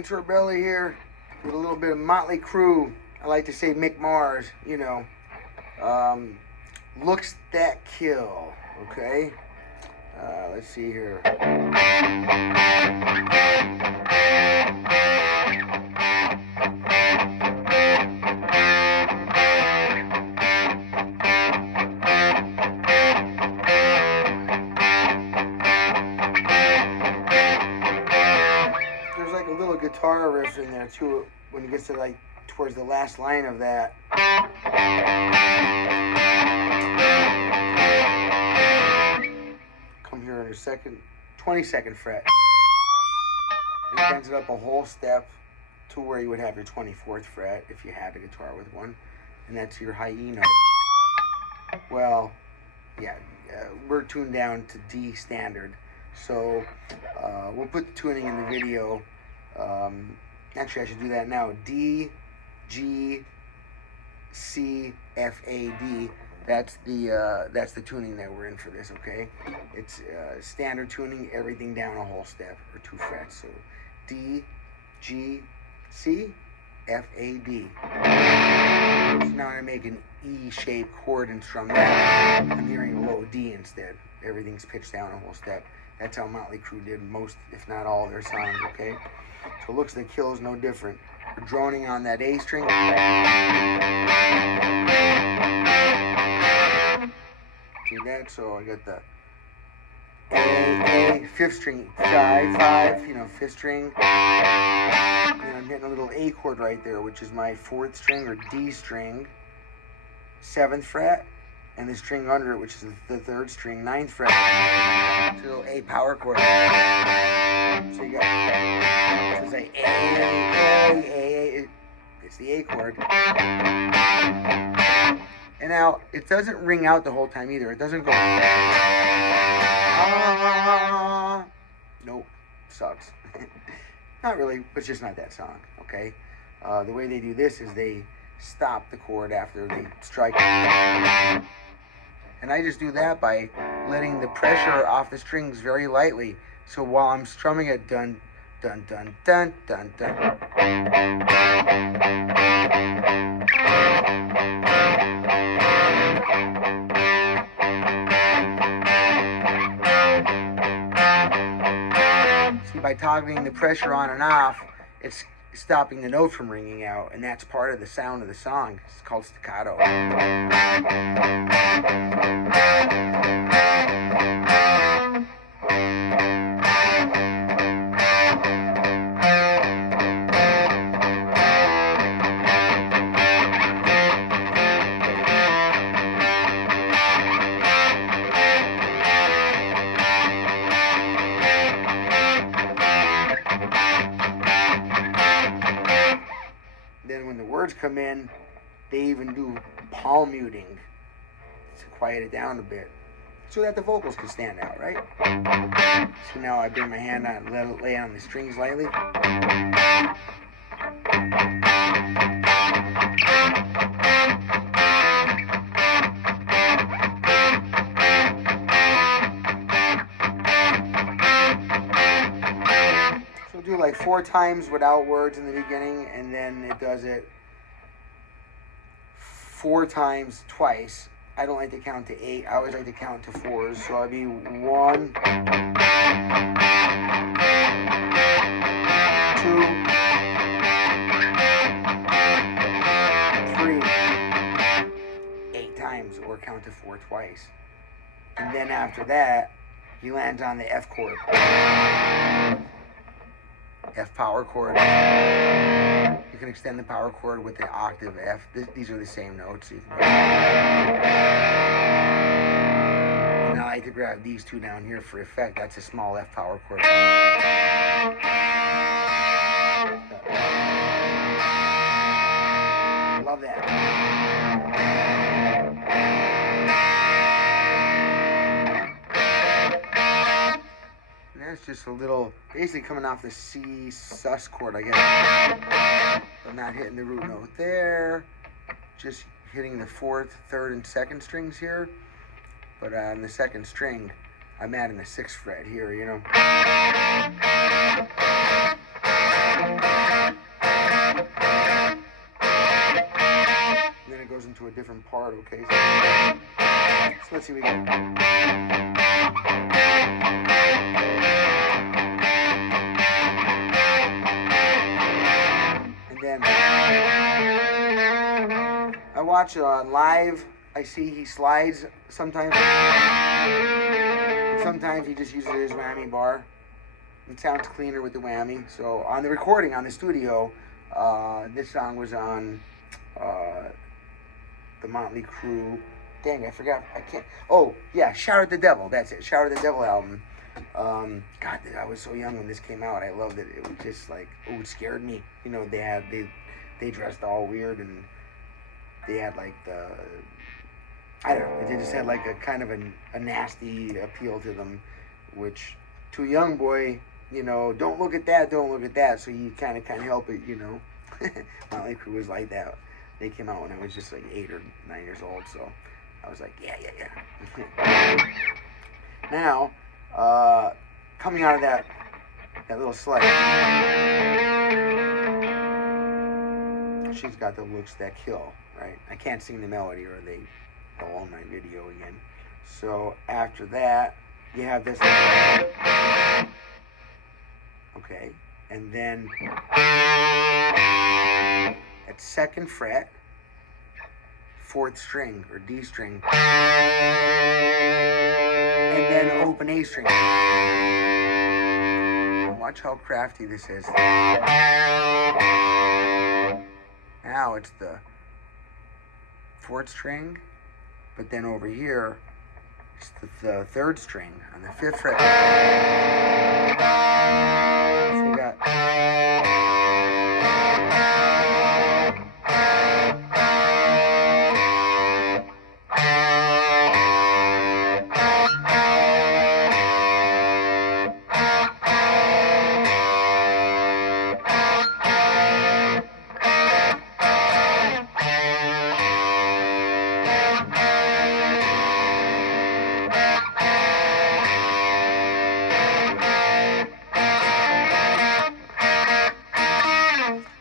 Sorbelli here with a little bit of Motley Crue. I like to say Mick Mars, you know. Looks that kill, okay? Let's see here. There's like a little guitar riff in there too when it gets to like towards the last line of that. Come here in your 22nd fret. And it bends it up a whole step to where you would have your 24th fret if you had a guitar with one, and that's your high E note. Well, yeah, we're tuned down to D standard, so we'll put the tuning in the video. Actually, I should do that now. DGCFAD. That's the tuning that we're in for this. Okay, it's standard tuning, everything down a whole step or 2 frets. So DGCFAD. So now I make an E-shaped chord and strum that. I'm hearing a low D instead. Everything's pitched down a whole step. That's how Motley Crue did most, if not all, their songs. Okay, so Looks That Kill is no different. We're droning on that A string. See that? So I got the A, 5th string, 5, you know, 5th string. And I'm hitting a little A chord right there, which is my 4th string or D string, 7th fret, and the string under it, which is the 3rd string, 9th fret. It's a little A power chord. So you got, so it's like A, it's the A chord. And now, it doesn't ring out the whole time either. It doesn't go, nope, sucks. Not really, but it's just not that song, okay? The way they do this is they stop the chord after they strike. And I just do that by letting the pressure off the strings very lightly. So while I'm strumming it, dun, dun, dun, dun, dun, dun. See, by toggling the pressure on and off, it's stopping the note from ringing out, and that's part of the sound of the song. It's called staccato. Then when the words come in, they even do palm muting to quiet it down a bit so that the vocals can stand out, right? So now I bring my hand on, let it lay on the strings lightly. So do like 4 times without words in the beginning, and then it does it 4 times twice. I don't like to count to 8. I always like to count to 4s. So I'd be 1, 2, 3, 8 times, or count to 4 twice. And then after that, he lands on the F chord. F power chord. You can extend the power chord with the octave F. These are the same notes. So you can... And I like to grab these 2 down here for effect. That's a small F power chord. Love that. It's just a little, basically coming off the C sus chord, I guess. But not hitting the root note there. Just hitting the 4th, 3rd, and 2nd strings here. But on the 2nd string, I'm adding the 6th fret here, you know. different part, okay? So let's see what we got. And then I watch it on live. I see he slides sometimes. And sometimes he just uses his whammy bar. It sounds cleaner with the whammy. So on the recording, on the studio, this song was on the Motley Crue. Dang, I forgot. I can't. Oh, yeah, Shout at the Devil. That's it. Shout at the Devil album. God, I was so young when this came out. I loved it. It was just like, oh, it scared me. You know, they dressed all weird, and they had like the, I don't know, they just had like a kind of a nasty appeal to them, which to a young boy, you know, don't look at that, don't look at that. So you kind of can't help it, you know. Motley Crue was like that. They came out when I was just like 8 or 9 years old, so I was like, yeah. Now, coming out of that little slide, she's got the looks that kill, right? I can't sing the melody or they'll own my video again. So after that, you have this. Okay, and then at 2nd fret, 4th string or D string, and then open A string. And watch how crafty this is. Now it's the 4th string, but then over here it's the 3rd string on the 5th fret. So we got.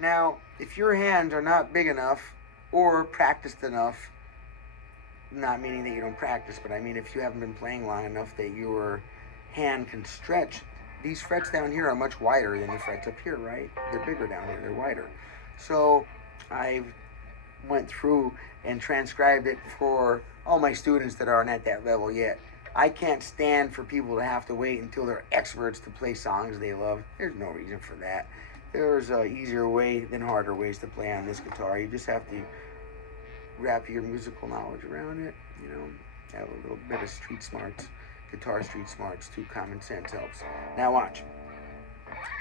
Now, if your hands are not big enough or practiced enough, not meaning that you don't practice, but I mean if you haven't been playing long enough that your hand can stretch, these frets down here are much wider than the frets up here, right? They're bigger down here, they're wider. So I went through and transcribed it for all my students that aren't at that level yet. I can't stand for people to have to wait until they're experts to play songs they love. There's no reason for that. There's an easier way than harder ways to play on this guitar. You just have to wrap your musical knowledge around it, you know, have a little bit of street smarts, guitar street smarts too. Common sense helps. Now watch.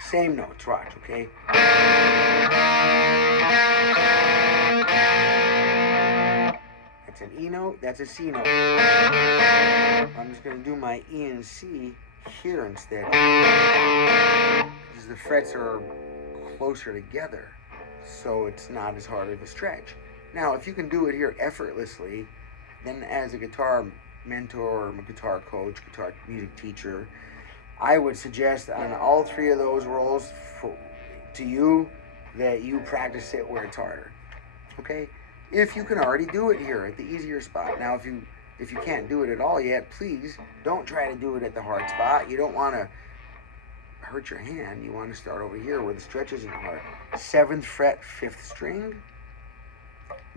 Same notes, watch, okay? That's an E note, that's a C note. I'm just going to do my E and C here instead, because the frets are closer together, so it's not as hard of a stretch. Now, if you can do it here effortlessly, then as a guitar mentor, or guitar coach, guitar music teacher, I would suggest on all 3 of those rolls to you that you practice it where it's harder. Okay? If you can already do it here at the easier spot. Now, if you can't do it at all yet, please don't try to do it at the hard spot. You don't want to hurt your hand. You want to start over here where the stretch isn't hard. 7th fret, 5th string.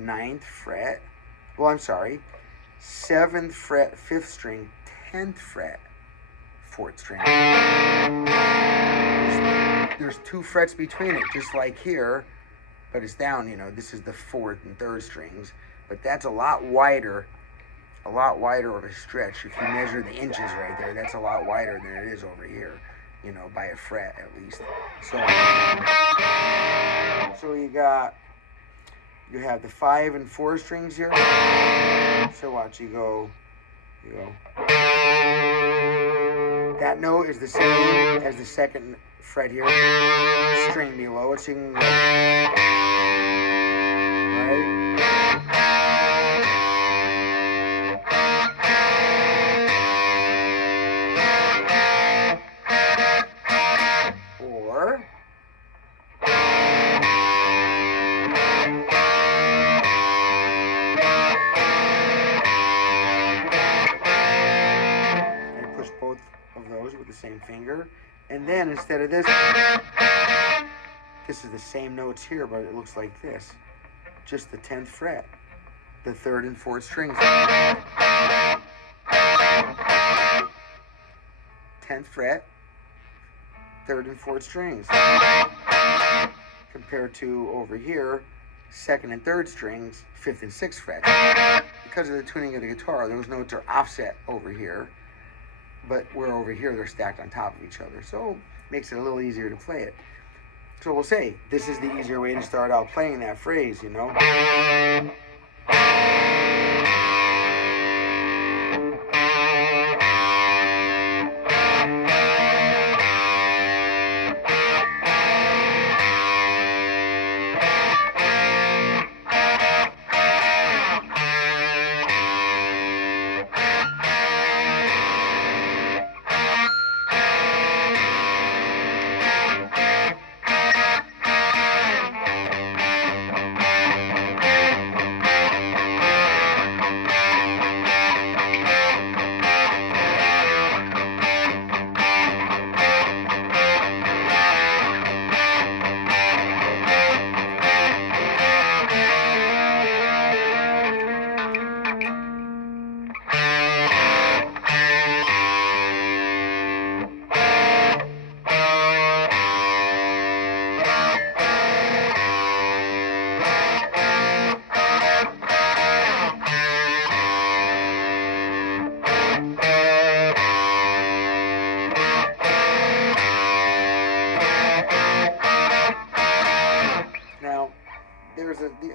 9th fret. Well, I'm sorry. 7th fret, 5th string. 10th fret, 4th string. There's 2 frets between it, just like here, but it's down, you know, this is the 4th and 3rd strings, but that's a lot wider of a stretch. If you measure the inches right there, that's a lot wider than it is over here, you know, by a fret at least. So you have the 5 and 4 strings here. So watch, you go. That note is the same as the 2nd fret here, string below it, so you can go, right? Or again, instead of this is the same notes here, but it looks like this. Just the 10th fret, the 3rd and 4th strings. 10th fret, 3rd and 4th strings. Compared to over here, 2nd and 3rd strings, 5th and 6th frets. Because of the tuning of the guitar, those notes are offset over here, but where over here they're stacked on top of each other. So it makes it a little easier to play it. So we'll say, this is the easier way to start out playing that phrase, you know?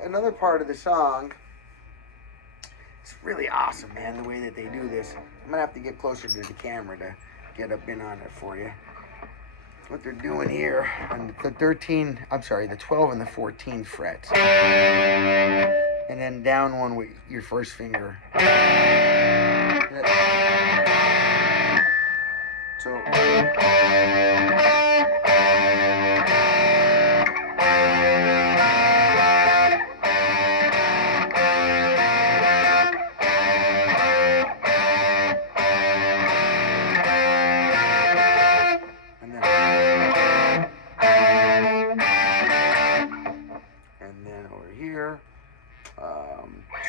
Another part of the song, it's really awesome, man, the way that they do this. I'm gonna have to get closer to the camera to get up in on it for you. What they're doing here on the 12 and the 14 frets, and then down one with your first finger.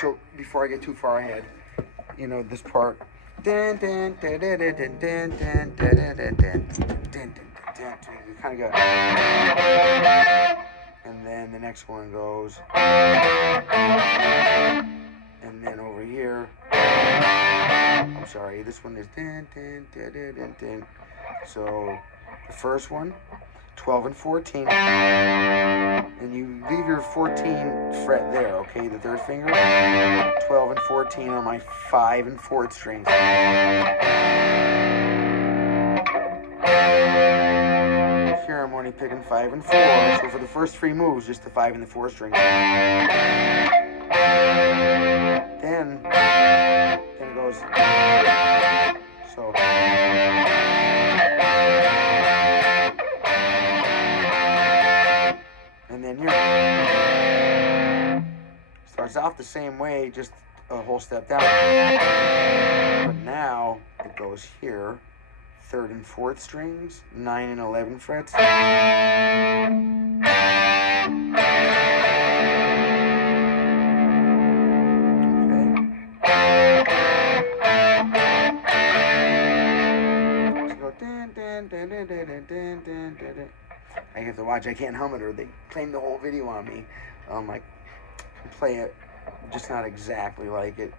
So before I get too far ahead, you know, this part, you kind of go, and then the next one goes, and then over here, I'm sorry, this one is, so the first one, 12 and 14, and you leave your 14 fret there, okay, the 3rd finger, 12 and 14 on my 5 and 4th strings. Here I'm only picking 5 and 4, so for the first 3 moves, just the 5 and the 4 strings. Then it goes, so. And then here, starts off the same way, just a whole step down. But now it goes here, 3rd and 4th strings, 9 and 11 frets. I have to watch. I can't hum it, or they claim the whole video on me. I can play it, just not exactly like it,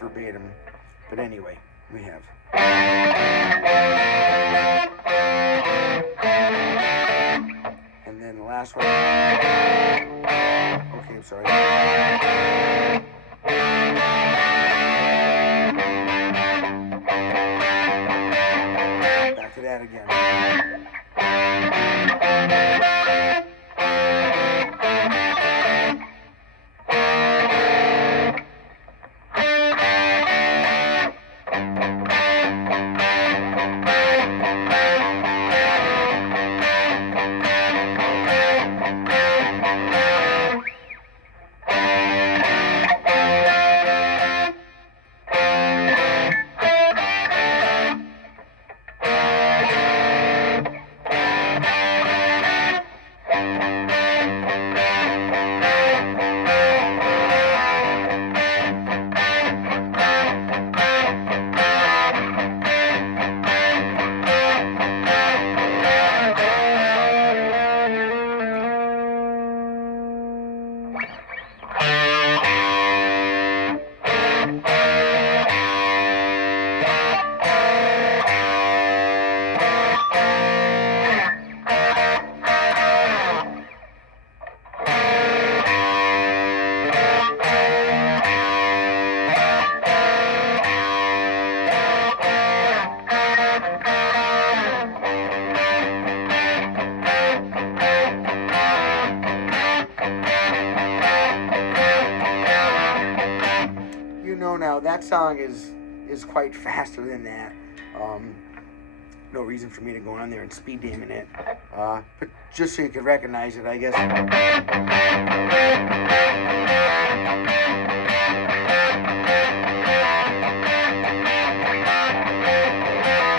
verbatim. But anyway, we have. And then the last one. Okay, I'm sorry. Back to that again. Now that song is quite faster than that. No reason for me to go on there and speed demon it. But just so you can recognize it, I guess.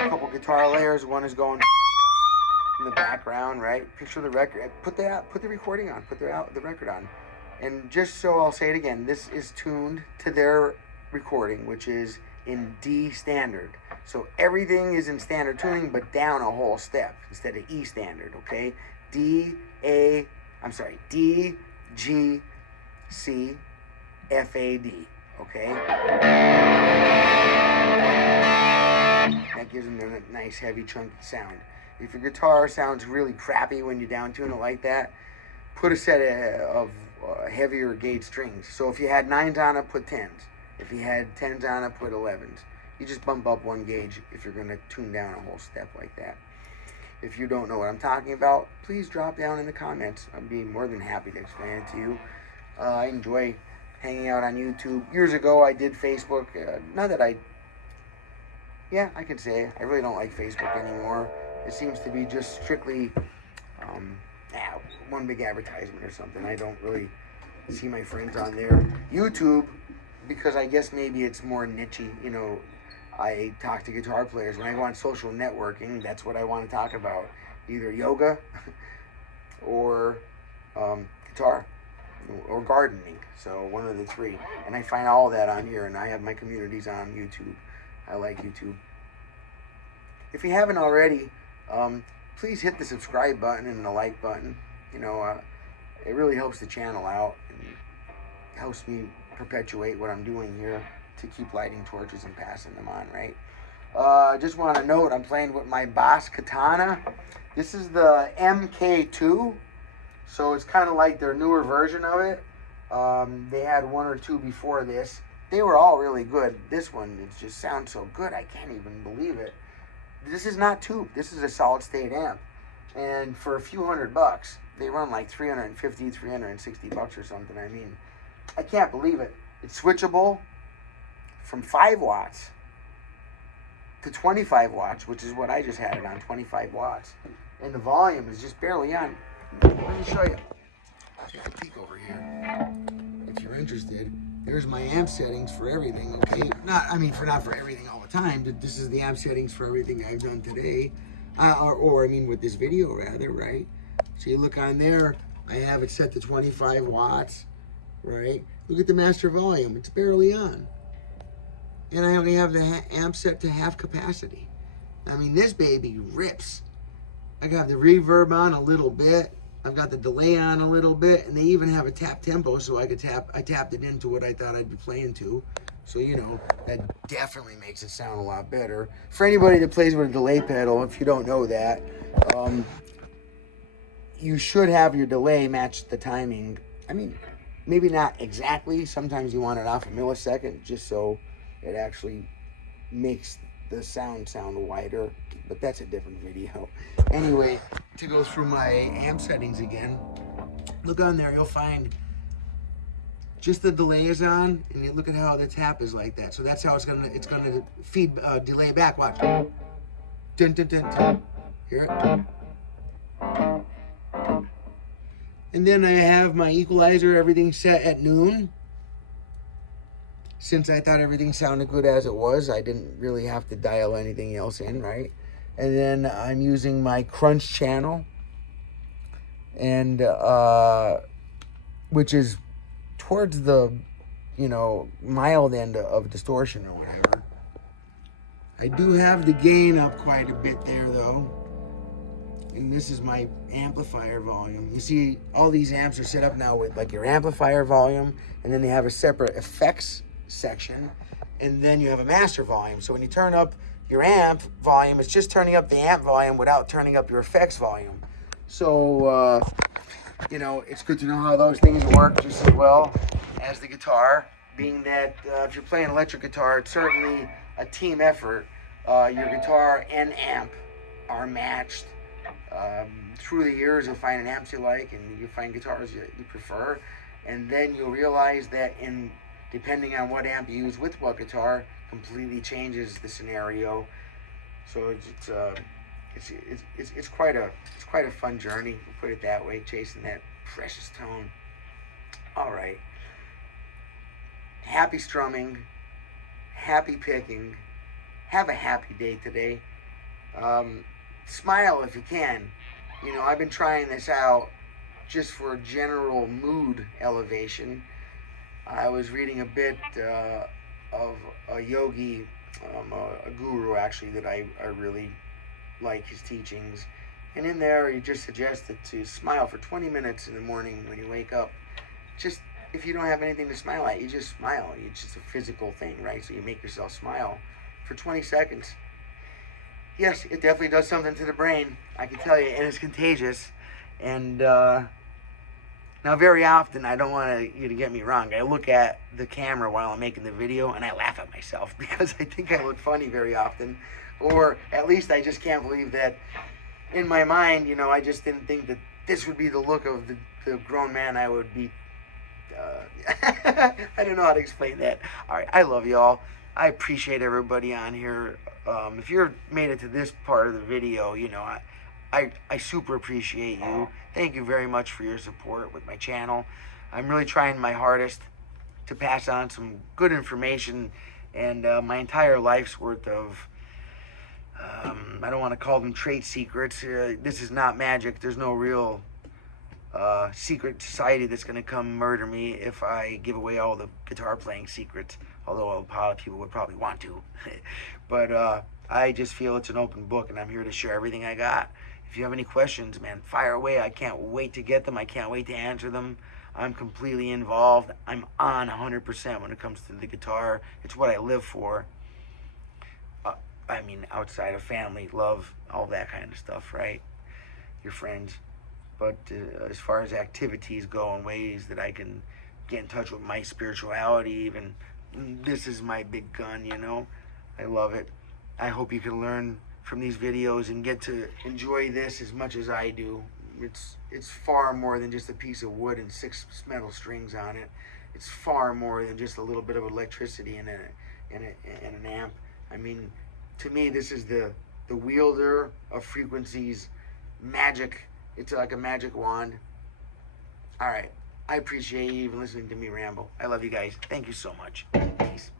A couple guitar layers. One is going in the background, right? Picture the record. Put the recording on. Put the record on. And just so I'll say it again, this is tuned to their recording, which is in D standard. So everything is in standard tuning, but down a whole step instead of E standard, okay? D, G, C, F, A, D, okay? That gives them a nice, heavy, chunky sound. If your guitar sounds really crappy when you down tune it like that, put a set of heavier gauge strings. So if you had 9s on it, put 10s. If you had 10s on it, put 11s. You just bump up one gauge if you're going to tune down a whole step like that. If you don't know what I'm talking about, please drop down in the comments. I'd be more than happy to explain it to you. I enjoy hanging out on YouTube. Years ago, I did Facebook. I can say I really don't like Facebook anymore. It seems to be just strictly one big advertisement or something. I don't really see my friends on there. YouTube, because I guess maybe it's more niche-y, you know. I talk to guitar players. When I go on social networking, that's what I want to talk about. Either yoga or guitar or gardening. So one of the three. And I find all that on here, and I have my communities on YouTube. I like YouTube. If you haven't already, please hit the subscribe button and the like button. You know, it really helps the channel out and helps me perpetuate what I'm doing here to keep lighting torches and passing them on, right? Just want to note, I'm playing with my Boss Katana. This is the MK2, so it's kind of like their newer version of it. They had one or two before this. They were all really good. This one, it just sounds so good, I can't even believe it. This is not tube. This is a solid state amp. And for a few $100, they run like 350, 360 bucks or something. I mean, I can't believe it. It's switchable from 5 watts to 25 watts, which is what I just had it on, 25 watts. And the volume is just barely on. Let me show you. Take a peek over here. If you're interested, there's my amp settings for everything, okay? Not for everything all the time. This is the amp settings for everything I've done today. With this video rather, right? So you look on there, I have it set to 25 watts, right? Look at the master volume, it's barely on. And I only have the amp set to half capacity. I mean, this baby rips. I got the reverb on a little bit. I've got the delay on a little bit, and they even have a tap tempo, so I tapped it into what I thought I'd be playing to. So, you know, that definitely makes it sound a lot better. For anybody that plays with a delay pedal, if you don't know that, you should have your delay match the timing. I mean, maybe not exactly. Sometimes you want it off a millisecond, just so it actually makes the sound wider, but that's a different video. Anyway, to go through my amp settings again, look on there, you'll find just the delay is on, and you look at how the tap is like that. So that's how it's gonna feed delay back. Watch. Dun, dun, dun, dun. Hear it? And then I have my equalizer, everything set at noon. Since I thought everything sounded good as it was, I didn't really have to dial anything else in, right? And then I'm using my crunch channel, and which is towards the, mild end of distortion or whatever. I do have the gain up quite a bit there though. And this is my amplifier volume. You see, all these amps are set up now with like your amplifier volume, and then they have a separate effects section, and then you have a master volume. So when you turn up your amp volume, it's just turning up the amp volume without turning up your effects volume. So, it's good to know how those things work just as well as the guitar, being that if you're playing electric guitar, it's certainly a team effort. Your guitar and amp are matched. Through the years, you'll find an amps you like, and you'll find guitars you prefer, and then you'll realize that in depending on what amp you use with what guitar, completely changes the scenario. So it's quite a fun journey. We'll put it that way, chasing that precious tone. All right. Happy strumming, happy picking. Have a happy day today. Smile if you can. You know, I've been trying this out just for general mood elevation. I was reading a bit of a yogi, a guru actually, that I really like his teachings. And in there, he just suggested to smile for 20 minutes in the morning when you wake up. Just, if you don't have anything to smile at, you just smile. It's just a physical thing, right? So you make yourself smile for 20 seconds. Yes, it definitely does something to the brain, I can tell you, and it's contagious. And now, very often, I don't want you to get me wrong, I look at the camera while I'm making the video and I laugh at myself because I think I look funny very often, or at least I just can't believe that in my mind, you know, I just didn't think that this would be the look of the grown man I would be. I don't know how to explain that. All right, I love y'all. I appreciate everybody on here. If you're made it to this part of the video, you know, I super appreciate you. Thank you very much for your support with my channel. I'm really trying my hardest to pass on some good information and my entire life's worth of, I don't want to call them trade secrets. This is not magic. There's no real secret society that's going to come murder me if I give away all the guitar playing secrets, although a lot of people would probably want to. But I just feel it's an open book, and I'm here to share everything I got. If you have any questions, man, fire away. I can't wait to get them. I can't wait to answer them. I'm completely involved. I'm on 100% when it comes to the guitar. It's what I live for. I mean, outside of family, love, all that kind of stuff, right? Your friends. But as far as activities go and ways that I can get in touch with my spirituality, even, this is my big gun, you know? I love it. I hope you can learn from these videos and get to enjoy this as much as I do. It's far more than just a piece of wood and 6 metal strings on it. It's far more than just a little bit of electricity and an amp. I mean, to me, this is the wielder of frequencies, magic. It's like a magic wand. All right. I appreciate you even listening to me ramble. I love you guys. Thank you so much. Peace.